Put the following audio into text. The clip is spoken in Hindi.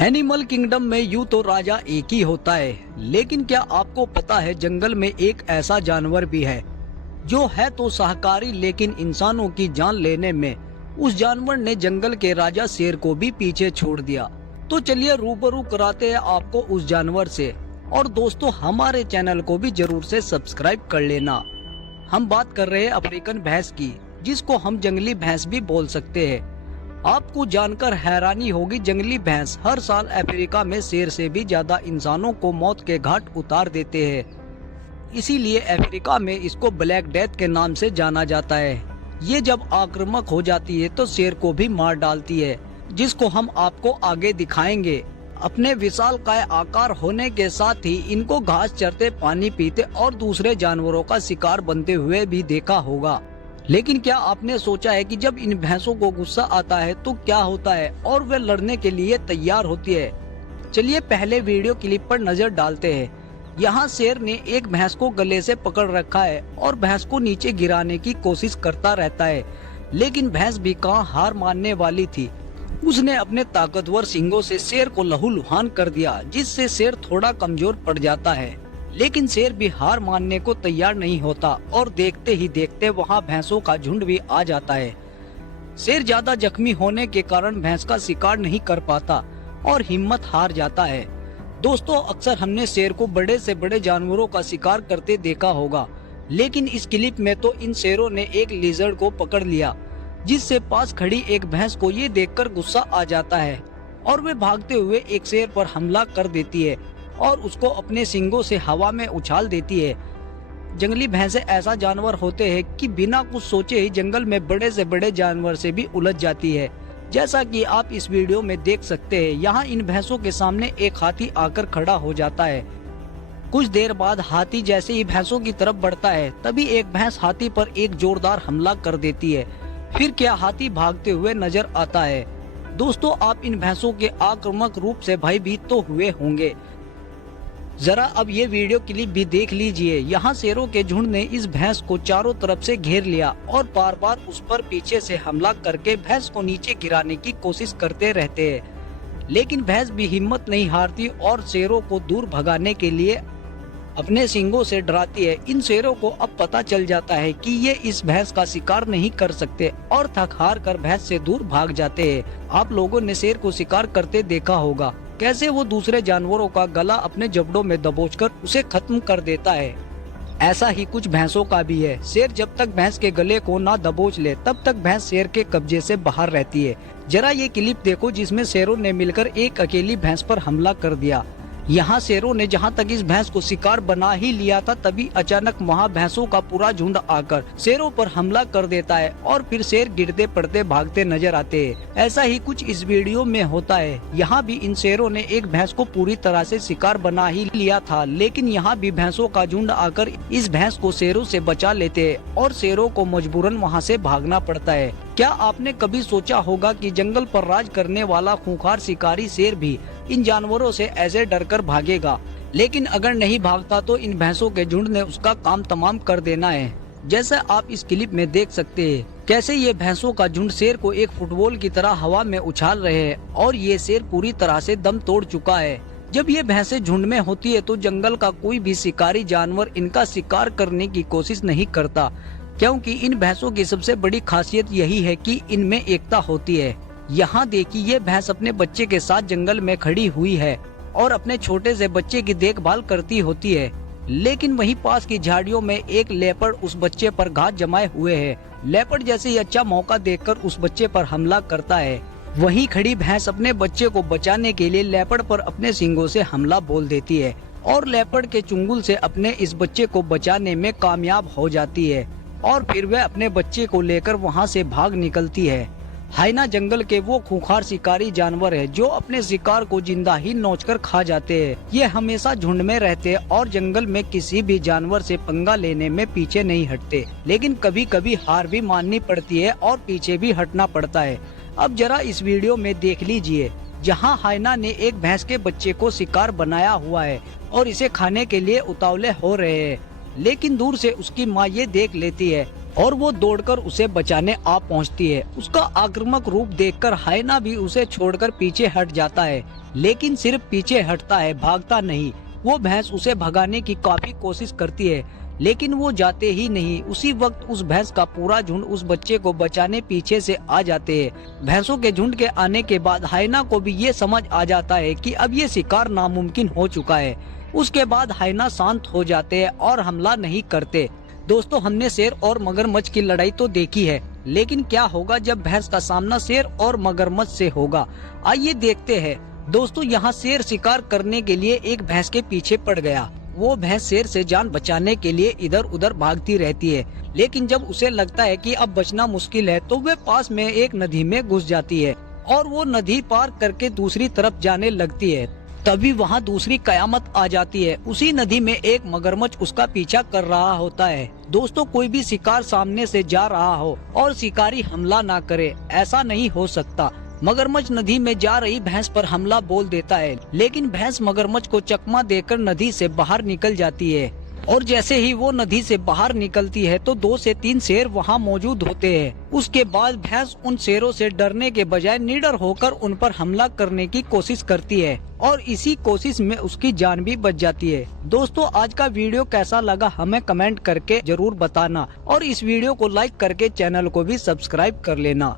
एनिमल किंगडम में यूं तो राजा एक ही होता है, लेकिन क्या आपको पता है जंगल में एक ऐसा जानवर भी है जो है तो शाकाहारी लेकिन इंसानों की जान लेने में उस जानवर ने जंगल के राजा शेर को भी पीछे छोड़ दिया। तो चलिए रूबरू कराते हैं आपको उस जानवर से। और दोस्तों, हमारे चैनल को भी जरूर से सब्सक्राइब कर लेना। हम बात कर रहे हैं अफ्रीकन भैंस की, जिसको हम जंगली भैंस भी बोल सकते हैं। आपको जानकर हैरानी होगी, जंगली भैंस हर साल अफ्रीका में शेर से भी ज्यादा इंसानों को मौत के घाट उतार देते हैं। इसीलिए अफ्रीका में इसको ब्लैक डेथ के नाम से जाना जाता है। ये जब आक्रामक हो जाती है तो शेर को भी मार डालती है, जिसको हम आपको आगे दिखाएंगे। अपने विशालकाय आकार होने के साथ ही इनको घास चरते, पानी पीते और दूसरे जानवरों का शिकार बनते हुए भी देखा होगा। लेकिन क्या आपने सोचा है कि जब इन भैंसों को गुस्सा आता है तो क्या होता है और वे लड़ने के लिए तैयार होती है? चलिए पहले वीडियो क्लिप पर नजर डालते हैं। यहाँ शेर ने एक भैंस को गले से पकड़ रखा है और भैंस को नीचे गिराने की कोशिश करता रहता है, लेकिन भैंस भी कहाँ हार मानने वाली थी। उसने अपने ताकतवर सींगों से शेर को लहूलुहान कर दिया, जिससे शेर थोड़ा कमजोर पड़ जाता है। लेकिन शेर भी हार मानने को तैयार नहीं होता और देखते ही देखते वहाँ भैंसों का झुंड भी आ जाता है। शेर ज्यादा जख्मी होने के कारण भैंस का शिकार नहीं कर पाता और हिम्मत हार जाता है। दोस्तों, अक्सर हमने शेर को बड़े से बड़े जानवरों का शिकार करते देखा होगा, लेकिन इस क्लिप में तो इन शेरों ने एक लिजर्ड को पकड़ लिया, जिससे पास खड़ी एक भैंस को ये देखकर गुस्सा आ जाता है और वे भागते हुए एक शेर पर हमला कर देती है और उसको अपने सींगों से हवा में उछाल देती है। जंगली भैंसें ऐसा जानवर होते हैं कि बिना कुछ सोचे ही जंगल में बड़े से बड़े जानवर से भी उलझ जाती है। जैसा कि आप इस वीडियो में देख सकते हैं, यहाँ इन भैंसों के सामने एक हाथी आकर खड़ा हो जाता है। कुछ देर बाद हाथी जैसे ही भैंसों की तरफ बढ़ता है, तभी एक भैंस हाथी पर एक जोरदार हमला कर देती है। फिर क्या हाथी भागते हुए नजर आता है। दोस्तों, आप इन भैंसों के आक्रामक रूप से भयभीत तो हुए होंगे। जरा अब ये वीडियो क्लिप भी देख लीजिए। यहाँ शेरों के झुंड ने इस भैंस को चारों तरफ से घेर लिया और बार बार उस पर पीछे से हमला करके भैंस को नीचे गिराने की कोशिश करते रहते हैं। लेकिन भैंस भी हिम्मत नहीं हारती और शेरों को दूर भगाने के लिए अपने सींगों से डराती है। इन शेरों को अब पता चल जाता है कि ये इस भैंस का शिकार नहीं कर सकते और थक हार कर भैंस से दूर भाग जाते हैं। आप लोगों ने शेर को शिकार करते देखा होगा, कैसे वो दूसरे जानवरों का गला अपने जबड़ों में दबोचकर उसे खत्म कर देता है। ऐसा ही कुछ भैंसों का भी है। शेर जब तक भैंस के गले को ना दबोच ले, तब तक भैंस शेर के कब्जे से बाहर रहती है। जरा ये क्लिप देखो, जिसमें शेरों ने मिलकर एक अकेली भैंस पर हमला कर दिया। यहाँ शेरों ने जहाँ तक इस भैंस को शिकार बना ही लिया था, तभी अचानक वहाँ भैंसों का पूरा झुंड आकर शेरों पर हमला कर देता है और फिर शेर गिरते पड़ते भागते नजर आते हैं। ऐसा ही कुछ इस वीडियो में होता है। यहाँ भी इन शेरों ने एक भैंस को पूरी तरह से शिकार बना ही लिया था, लेकिन यहाँ भी भैंसों का झुंड आकर इस भैंस को शेरों से बचा लेते हैं और शेरों को मजबूरन वहाँ से भागना पड़ता है। क्या आपने कभी सोचा होगा कि जंगल पर राज करने वाला खूंखार शिकारी शेर भी इन जानवरों से ऐसे डरकर भागेगा? लेकिन अगर नहीं भागता तो इन भैंसों के झुंड ने उसका काम तमाम कर देना है। जैसा आप इस क्लिप में देख सकते हैं, कैसे ये भैंसों का झुंड शेर को एक फुटबॉल की तरह हवा में उछाल रहे हैं और ये शेर पूरी तरह से दम तोड़ चुका है। जब ये भैंसें झुंड में होती है तो जंगल का कोई भी शिकारी जानवर इनका शिकार करने की कोशिश नहीं करता, क्योंकि इन भैंसों की सबसे बड़ी खासियत यही है कि इनमें एकता होती है। यहाँ देखिए, ये भैंस अपने बच्चे के साथ जंगल में खड़ी हुई है और अपने छोटे से बच्चे की देखभाल करती होती है। लेकिन वहीं पास की झाड़ियों में एक लेपर्ड उस बच्चे पर घात जमाए हुए है। लेपर्ड जैसे ही अच्छा मौका देखकर उस बच्चे पर हमला करता है। वहीं खड़ी भैंस अपने बच्चे को बचाने के लिए लेपर्ड पर अपने सींगों से हमला बोल देती है और लेपर्ड के चुंगल से अपने इस बच्चे को बचाने में कामयाब हो जाती है और फिर वह अपने बच्चे को लेकर वहाँ से भाग निकलती है। हाइना जंगल के वो खूंखार शिकारी जानवर है जो अपने शिकार को जिंदा ही नोचकर खा जाते हैं। ये हमेशा झुंड में रहते हैं और जंगल में किसी भी जानवर से पंगा लेने में पीछे नहीं हटते, लेकिन कभी कभी हार भी माननी पड़ती है और पीछे भी हटना पड़ता है। अब जरा इस वीडियो में देख लीजिए, जहाँ हाइना ने एक भैंस के बच्चे को शिकार बनाया हुआ है और इसे खाने के लिए उतावले हो रहे हैं, लेकिन दूर से उसकी माँ ये देख लेती है और वो दौड़कर उसे बचाने आ पहुंचती है। उसका आक्रामक रूप देखकर हायना भी उसे छोड़कर पीछे हट जाता है, लेकिन सिर्फ पीछे हटता है, भागता नहीं। वो भैंस उसे भगाने की काफी कोशिश करती है, लेकिन वो जाते ही नहीं। उसी वक्त उस भैंस का पूरा झुंड उस बच्चे को बचाने पीछे से आ जाते हैं। भैंसों के झुंड के आने के बाद हायना को भी ये समझ आ जाता है कि अब ये शिकार नामुमकिन हो चुका है। उसके बाद हायना शांत हो जाते हैं और हमला नहीं करते। दोस्तों, हमने शेर और मगरमच्छ की लड़ाई तो देखी है, लेकिन क्या होगा जब भैंस का सामना शेर और मगरमच्छ से होगा? आइए देखते हैं। दोस्तों, यहाँ शेर शिकार करने के लिए एक भैंस के पीछे पड़ गया। वो भैंस शेर से जान बचाने के लिए इधर उधर भागती रहती है, लेकिन जब उसे लगता है कि अब बचना मुश्किल है तो वे पास में एक नदी में घुस जाती है और वो नदी पार करके दूसरी तरफ जाने लगती है। तभी वहाँ दूसरी कयामत आ जाती है। उसी नदी में एक मगरमच्छ उसका पीछा कर रहा होता है। दोस्तों, कोई भी शिकार सामने से जा रहा हो और शिकारी हमला ना करे, ऐसा नहीं हो सकता। मगरमच्छ नदी में जा रही भैंस पर हमला बोल देता है, लेकिन भैंस मगरमच्छ को चकमा देकर नदी से बाहर निकल जाती है। और जैसे ही वो नदी से बाहर निकलती है तो 2 से 3 शेर वहाँ मौजूद होते हैं। उसके बाद भैंस उन शेरों से डरने के बजाय निडर होकर उन पर हमला करने की कोशिश करती है और इसी कोशिश में उसकी जान भी बच जाती है। दोस्तों, आज का वीडियो कैसा लगा हमें कमेंट करके जरूर बताना और इस वीडियो को लाइक करके चैनल को भी सब्सक्राइब कर लेना।